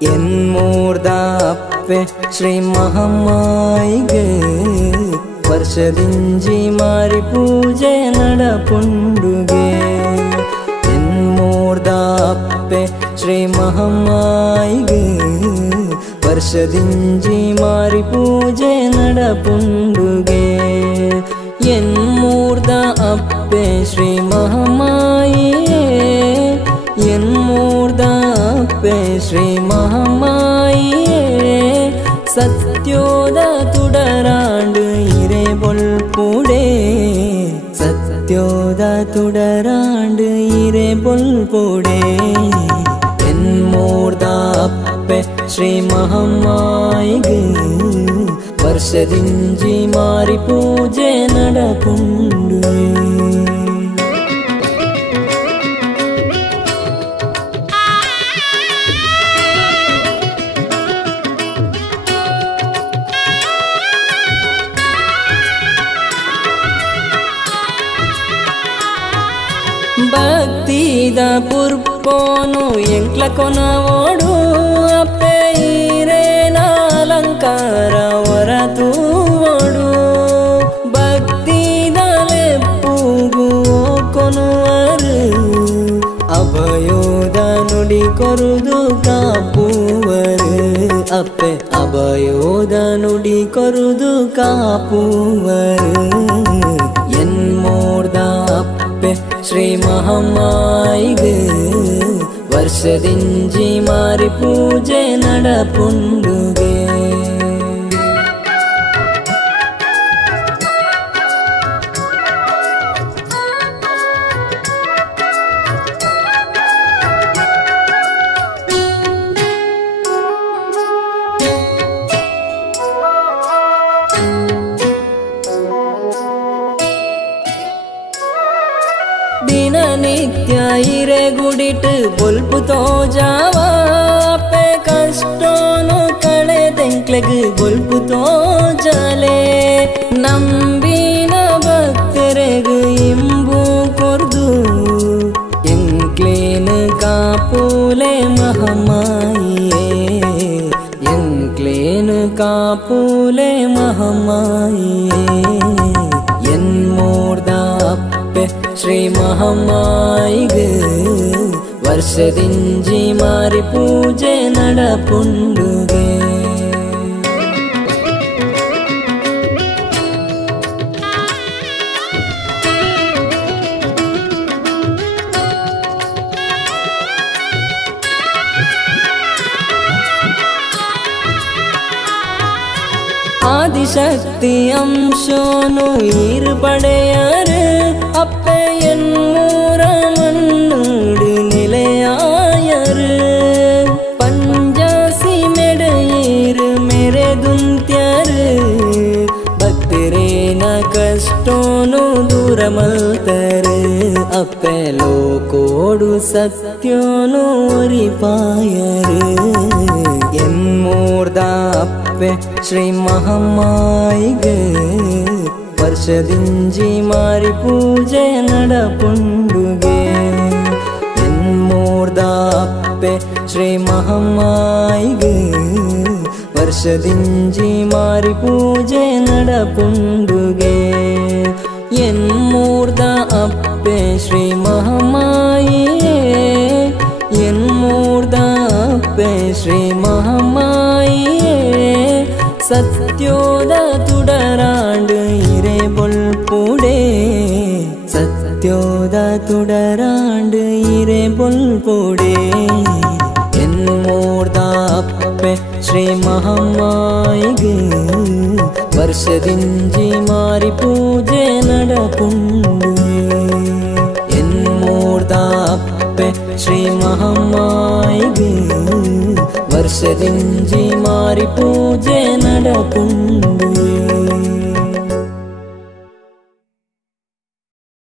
ಎನ್ಮೂರ್ದಾಪ್ಪೆ ಶ್ರೀ ಮಹಾಮಾಯಿಗೆ ವರ್ಷದಿಂಜಿ ಮಾರಿ ಪೂಜೆ ನಡಪುಂಡುಗೆ ಎನ್ಮೂರ್ದಾಪ್ಪೆ ಶ್ರೀ ಮಹಾಮಾಯಿಗೆ ವರ್ಷದಿಂಜಿ ಮಾರಿ ಪೂಜೆ ನಡಪುಂಡುಗೆ ಎನ್ಮೂರ್ದ ಅಪ್ಪೆ ಶ್ರೀ ಮಹಾಮಾಯಿಯೇ ಎನ್ಮೂರ್ದ ಅಪ್ಪೆ ಶ್ರೀ ಮಹಾಮಾಯಿಯೇ ಸತ್ಯೋದ ತುಡರಾಂಡು ಇರೆ ಬೊಲ್ಪುಡೆ ಸತ್ಯೋದ ತುಡರಾಂಡು ಇರೆ ಬೊಲ್ಪುಡೆ ಎನ್ಮೂರ್ದ ಅಪ್ಪೆ ಶ್ರೀ ಮಹಾಮಾಯಿಗೆ ವರ್ಷದಿಂಜಿ ಮಾರಿ ಪೂಜೆ ನಡಪುಂಡುವೆ ಭಕ್ತಿದ ಪುರ್ಪೋನು ಎಂಕ್ಲ ಕೊನವೋಡು ಅಪ್ಪೆ ಈರೇನ ಅಲಂಕಾರ ಹೊರತುವೋಡು ಭಕ್ತಿದ ಲೆಪ್ಪುಗು ಕೊನುವರು ಅಭಯೋದ ನುಡಿ ಕೊರುದು ಕಾಪುವರು ಅಪ್ಪೆ ಅಭಯೋದ ನುಡಿ ಕೊರುದು ಕಾಪುವರು ಎನ್ಮೂರ್ದ ಅಪ್ಪೆ ಶ್ರೀ ಮಹಾಮಾಯಿಗೆ ವರ್ಷದಿಂಜಿ ಮಾರಿ ಪೂಜೆ ನಡಪುಂಡುಗೆ ದಿನನಿತ್ಯ ಇರೆ ಗುಡಿಟ್ಟು ಬೊಲ್ಪು ತೋಜಾವ ಅಪ್ಪೆ ಕಷ್ಟೋನು ಕಳೆದೆಂಕ್ಲೆಗ್ ಬೊಲ್ಪು ತೋಜಲೆ ನಂಬಿನ ಭಕ್ತರೆಗ್ ಇಂಬು ಕೊರ್ದು ಎಂಕ್ಲೇನು ಕಾಪೂಲೆ ಮಹಾಮಾಯಿಯೇ ಎಂಕ್ಲೇನು ಕಾಪೂಲೆ ಮಹಾಮಾಯಿಯೇ ಎನ್ಮೂರ್ದ ಅಪ್ಪೆ ಶ್ರೀ ಮಹಾಮಾಯಿಗೆ ವರ್ಷದಿಂಜಿ ಮಾರಿ ಪೂಜೆ ನಡಪುಂಡುಗೆ ஆதிசக்தி அம்சோனு ஈர்படையாரு அப்பே என்மூர மண்ணூடு நிலையாயரு பஞ்சாசி மெடையீரு மெರೆದುಂತ್ಯಾರು ಭಕ್ತರೇನ ಕಷ್ಟೋನು ದೂರಮಲ್ತರು ಅಪ್ಪೆ ಲೋಕೋಡು ಸತ್ಯೋನು ಒರಿಪಾಯರು ಎನ್ಮೂರ್ದ ಅಪ್ಪೆ ಶ್ರೀ ಮಹಾಮಾಯಿಗೆ ವರ್ಷದಿಂಜಿ ಮಾರಿ ಪೂಜೆ ನಡಪುಂಡುಗೆ ಎನ್ಮೂರ್ದ ಅಪ್ಪೆ ಶ್ರೀ ಮಹಾಮಾಯಿಗೆ ವರ್ಷದಿಂಜಿ ಮಾರಿ ಪೂಜೆ ನಡಪುಂಡುಗೆ ಎನ್ಮೂರ್ದ ಅಪ್ಪೆ ಶ್ರೀ ಮಹಾಮಾಯಿಯೇ ಎನ್ಮೂರ್ದ ಅಪ್ಪೆ ಶ್ರೀ ಮಹಾಮಾಯಿಯೇ ಸತ್ಯೋದ ತುಡರಾಂಡು ಇರೆ ಬೊಲ್ಪುಡೆ ಸತ್ಯೋದ ತುಡರಾಂಡು ಇರೆ ಬೊಲ್ಪುಡೆ ಎನ್ಮೂರ್ದ ಅಪ್ಪೆ ಶ್ರೀ ಮಹಾಮಾಯಿಗೆ ವರ್ಷದಿಂಜಿ ಮಾರಿ ಪೂಜೆ ನಡಪುಂಡುವೆ ಎನ್ಮೂರ್ದ ಅಪ್ಪೆ ಶ್ರೀ ಮಹಾಮಾಯಿಗೆ ವರ್ಷದಿಂಜಿ ಮಾರಿ ಪೂಜೆ ನಡಪುಂಡು